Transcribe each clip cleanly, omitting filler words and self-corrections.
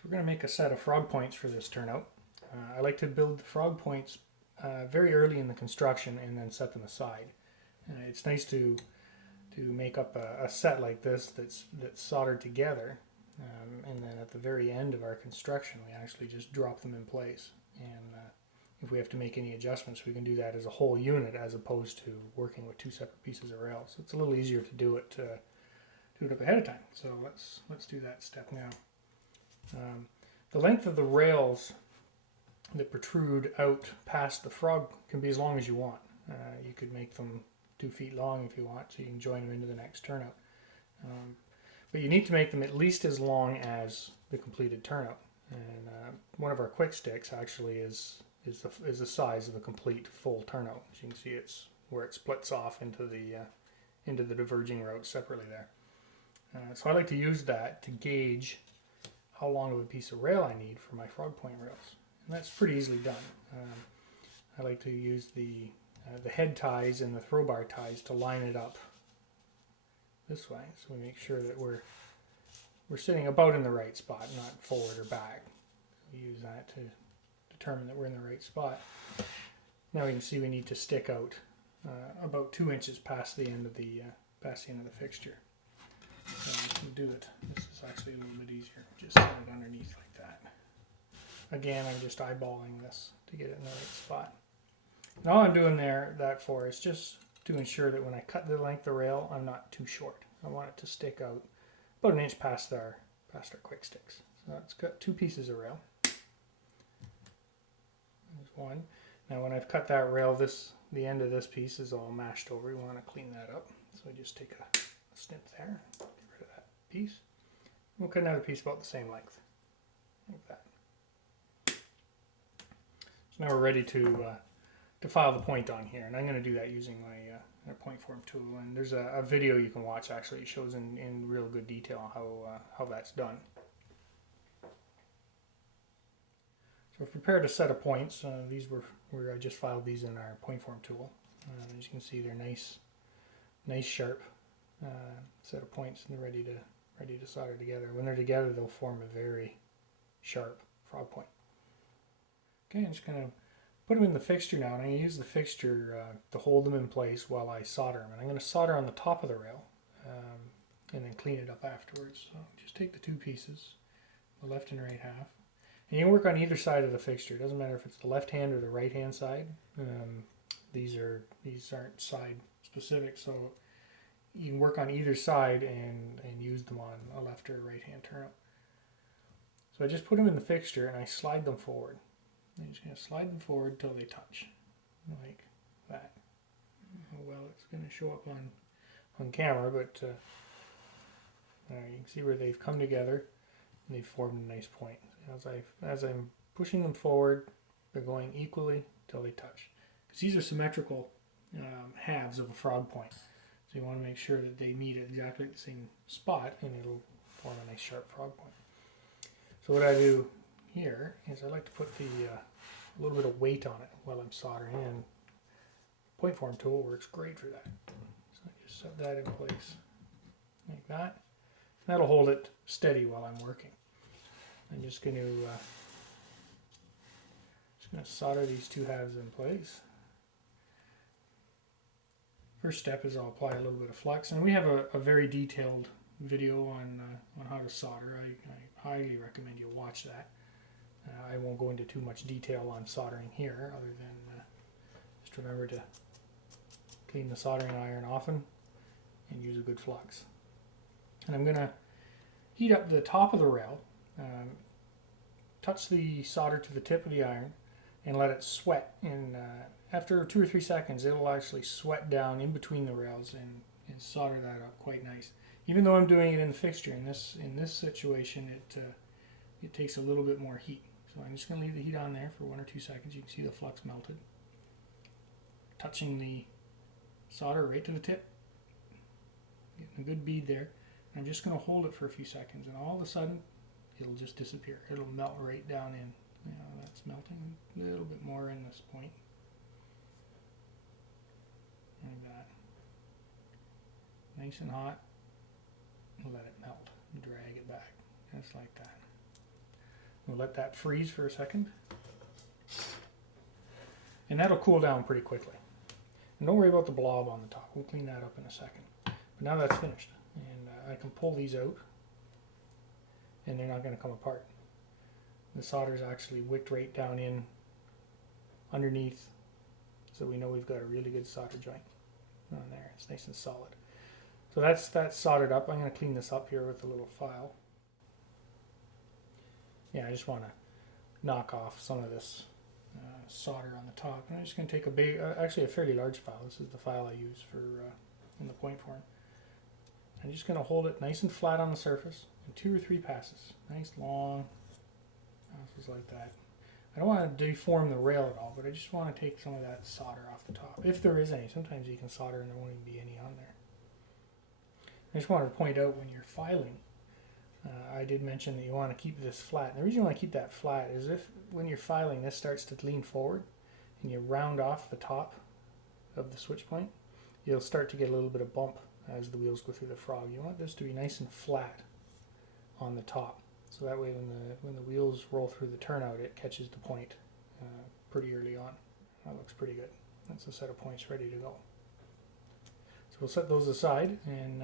So we're going to make a set of frog points for this turnout. I like to build the frog points very early in the construction and then set them aside. It's nice to make up a set like this that's soldered together, and then at the very end of our construction we actually just drop them in place. And if we have to make any adjustments, we can do that as a whole unit as opposed to working with two separate pieces of rail. So it's a little easier to do it up ahead of time. So let's do that step now. The length of the rails that protrude out past the frog can be as long as you want. You could make them 2 feet long if you want, so you can join them into the next turnout. But you need to make them at least as long as the completed turnout. And one of our quick sticks actually is the size of a complete full turnout. As you can see, it's where it splits off into the diverging routes separately there. So I like to use that to gauge how long of a piece of rail I need for my frog point rails. And that's pretty easily done. I like to use the head ties and the throw bar ties to line it up this way, so we make sure that we're sitting about in the right spot, not forward or back. We use that to determine that we're in the right spot. Now we can see we need to stick out about 2 inches past the end of the fixture. So we'll do it. This is actually a little bit easier. Just set it underneath like that. Again, I'm just eyeballing this to get it in the right spot. And all I'm doing that for is just to ensure that when I cut the length of the rail, I'm not too short. I want it to stick out about 1 inch past our quick sticks. So it's got 2 pieces of rail. There's one. Now when I've cut that rail, the end of this piece is all mashed over. We want to clean that up. So I just take a snip there, get rid of that piece. We'll cut another piece about the same length, like that. So now we're ready to file the point on here, and I'm going to do that using my PointForm tool. And there's a video you can watch actually. It shows in real good detail how that's done. So I've prepared a set of points. These I just filed these in our PointForm tool. As you can see, they're nice sharp set of points, and they're ready to solder together. When they're together, they'll form a very sharp frog point. Okay, I'm just going to put them in the fixture now, and I'm going to use the fixture to hold them in place while I solder them. And I'm going to solder on the top of the rail and then clean it up afterwards. So just take the 2 pieces, the left and right half, and you can work on either side of the fixture. It doesn't matter if it's the left hand or the right hand side. These aren't side specific, so you can work on either side and use them on a left or a right hand turnout. So I just put them in the fixture and I slide them forward. I'm just going to slide them forward until they touch, like that. Well, it's going to show up on camera, but you can see where they've come together and they've formed a nice point. As I'm pushing them forward, they're going equally until they touch. Because these are symmetrical halves of a frog point. So you want to make sure that they meet at exactly the same spot, and it'll form a nice sharp frog point. So what I do here is I like to put a little bit of weight on it while I'm soldering, and PointForm tool works great for that. So I just set that in place like that. That'll hold it steady while I'm working. I'm just going to solder these 2 halves in place. First step is I'll apply a little bit of flux, and we have a very detailed video on how to solder. I highly recommend you watch that. I won't go into too much detail on soldering here, other than just remember to clean the soldering iron often and use a good flux. And I'm going to heat up the top of the rail, touch the solder to the tip of the iron, and let it sweat. And after 2 or 3 seconds, it'll actually sweat down in between the rails and solder that up quite nice. Even though I'm doing it in the fixture, in this situation, it takes a little bit more heat. So I'm just going to leave the heat on there for 1 or 2 seconds. You can see the flux melted. Touching the solder right to the tip. Getting a good bead there. I'm just going to hold it for a few seconds, and all of a sudden it'll just disappear. It'll melt right down in. That's melting a little bit more in this point. Like that. Nice and hot. Let it melt and drag it back. Just like that. We'll let that freeze for a second. And that'll cool down pretty quickly. And don't worry about the blob on the top. We'll clean that up in a second. But now that's finished. And I can pull these out. And they're not going to come apart. The solder's actually wicked right down in underneath. So we know we've got a really good solder joint on there. It's nice and solid. So that's soldered up. I'm going to clean this up here with a little file. Yeah, I just want to knock off some of this solder on the top. And I'm just going to take a big, actually a fairly large file. This is the file I use for in the PointForm. I'm just going to hold it nice and flat on the surface in 2 or 3 passes. Nice long passes like that. I don't want to deform the rail at all, but I just want to take some of that solder off the top, if there is any. Sometimes you can solder and there won't even be any on there. I just wanted to point out when you're filing, I did mention that you want to keep this flat. And the reason you want to keep that flat is if when you're filing this starts to lean forward and you round off the top of the switch point, you'll start to get a little bit of bump as the wheels go through the frog. You want this to be nice and flat on the top. So that way when the wheels roll through the turnout, it catches the point pretty early on. That looks pretty good. That's a set of points ready to go. So we'll set those aside and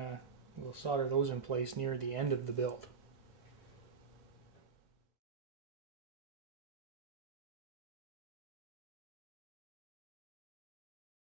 we'll solder those in place near the end of the build.